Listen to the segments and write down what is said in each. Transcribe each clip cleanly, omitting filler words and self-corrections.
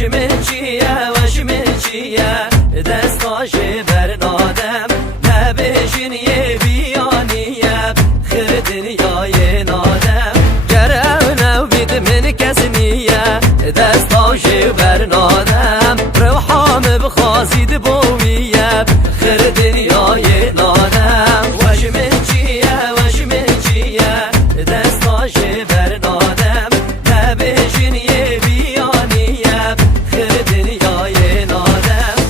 وجمن چیه دستاش برنادم نبیشن یه بیانیه خیر دنیای نادم گرم نو بید من کس نیه دستاش برنادم روحام بخوازید بویه خیر دنیای نادم وجمن چیه دستاش برنادم نبیشن یه بیانیه خیر دنیای نادم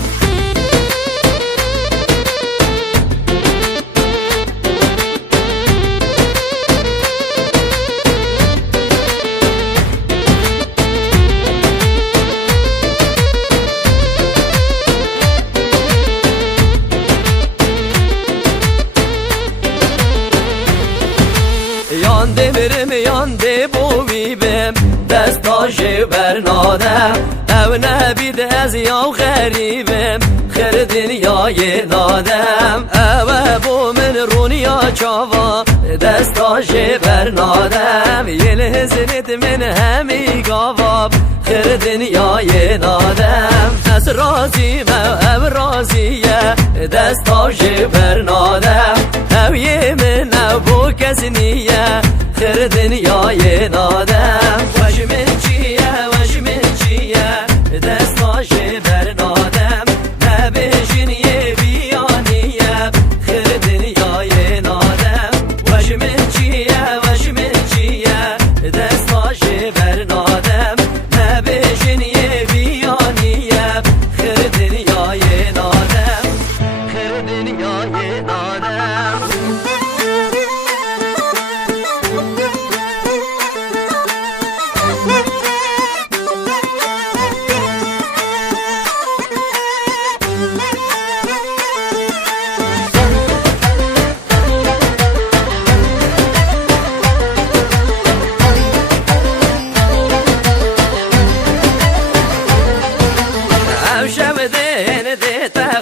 yandı birim yandı bu bibim destaşı bernadem ev nebid ez ya garibim خیر دنیای نادم ev bu من رونیا çava destaşı bernadem yel hiznet من hemi gavab خیر دنیای نادم از رازیم ev raziye destaşı bernadem ev yemin ev bu kez niye خیر دنیای نادم وجمن چیه دستاش برنادم نبیشن یه بیانیه خیر دنیای نادم وجمن چیه دستاش برنادم نبیشن یه بیانیه خیر دنیای نادم خیر دنیای نادم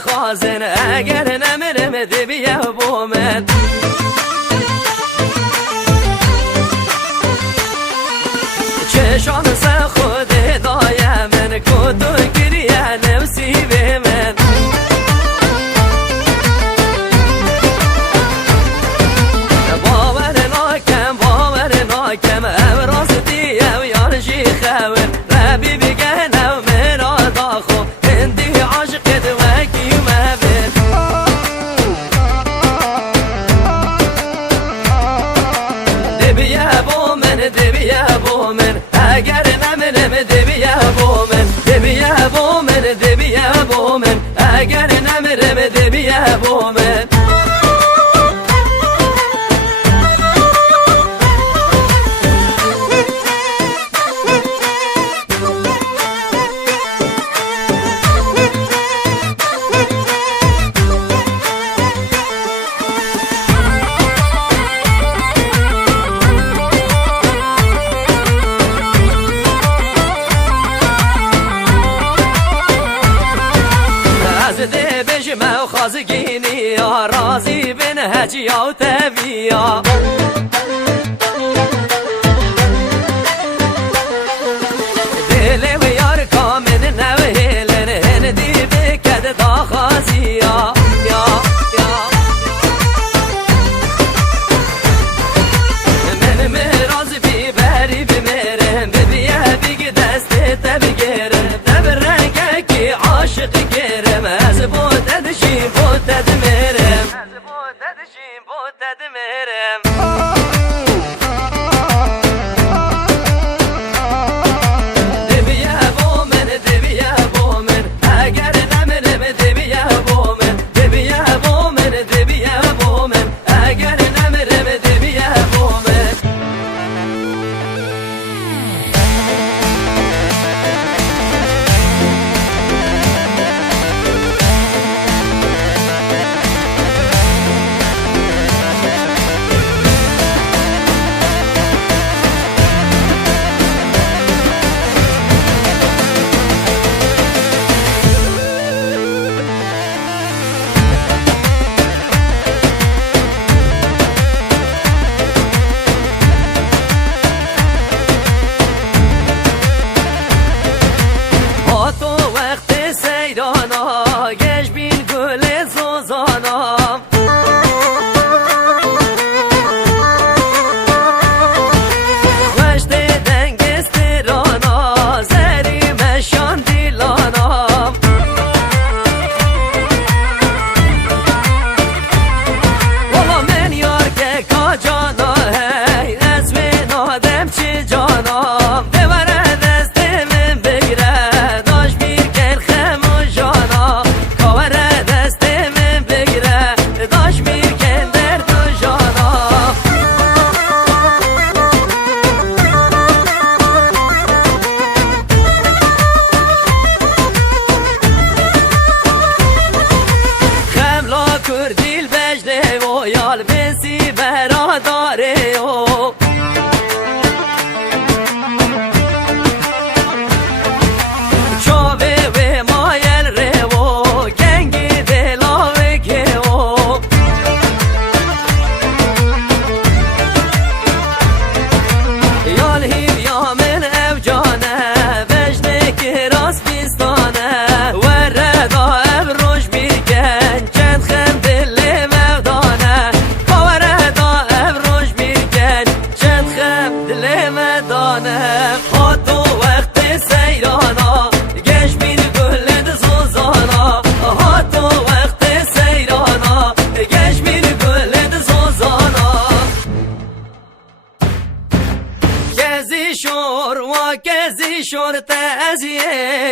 خازن اگر نمرم دبیه بومن چشان سه خود دایم من کتو گریه نفسی به من باور ناکم امراز دیم یارشی خور ربی بگه نو من آداخو هندی عاشق دبیه بومن اگر نمنم دبیه بومن اگر نمرم دبیه بومن بجمع خازقيني يا رازي بن هجي او تبيا دلي ويار كامن نوهلن هندي بكد دا خازيا من مراز ببري بمرم ببيه بيك دست تبگرم تبرنگه عاشق گرم از بود ادشیم بود ادمرم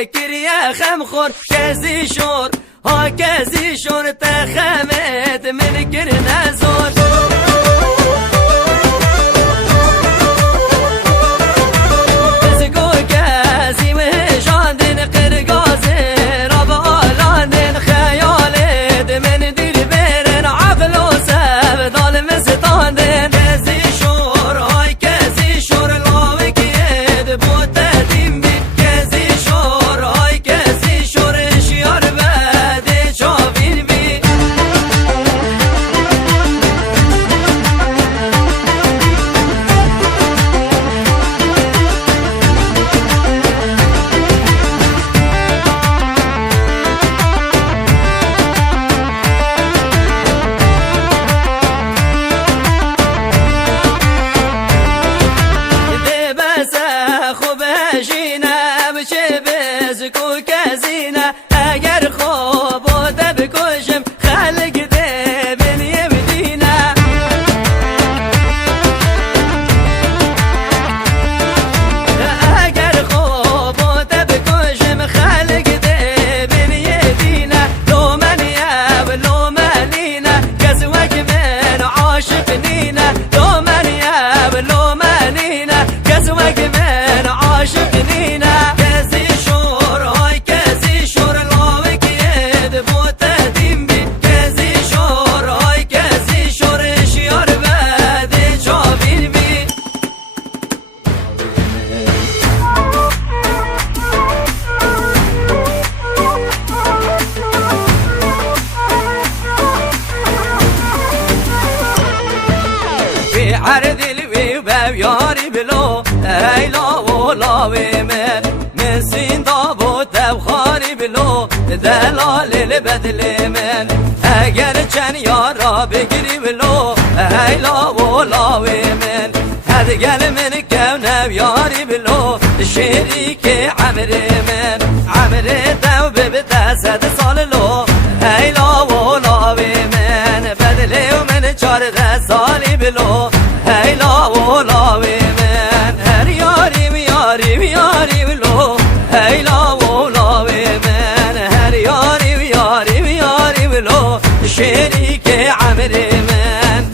كريا خمخور كازي شور ها كازي شور تخمت من كرنا زور اگر خوب و دب کشم خلق ده بین یمدینا اگر خوب و دب کشم خلق ده بین یمدینا لو منیا و لو منینا کس وک من عاشق نینا لو منیا و لو منینا کس وک من عاشق نینا عرض الوي وباب ياري بلو هيلا ولاوي من سين دابو تبخاري بلو دلال البدل من اگر چن يارا بگري بلو هيلا ولاوي من هدقل من كونب ياري بلو شريك عمر من عمر دوب بدست صاللو هيلا ولاوي من بدلي ومن 14 سالي بلو هيلا ولاوي من هر ياري وياري وياري ولو هيلا ولاوي من هر ياري وياري وياري ولو شريك عمري من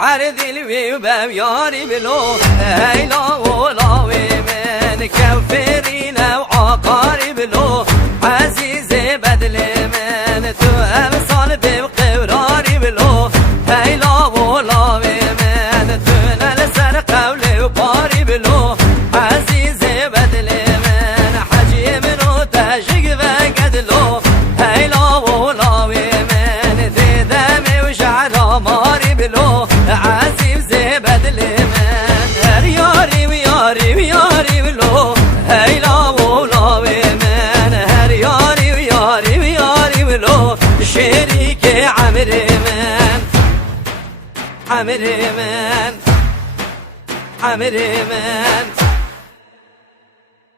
عرض الوي وباب ياري بلو هيلا ولاوي من كفرين وعقاري بلو عزيزي بدل من تو امثال بقراري بلو هيلا ولاوي من تو نلسر قولي وباري بلو عزيزي بدل من حجي منو تشق وقدلو هيلا ولاوي من دي دمي وشعر ماري بلو عزيز زي بدل من هر ياري وياري وياري ولو هيلا ولاوي من هر ياري وياري وياري ولو شريك عمري من عمري من عمري من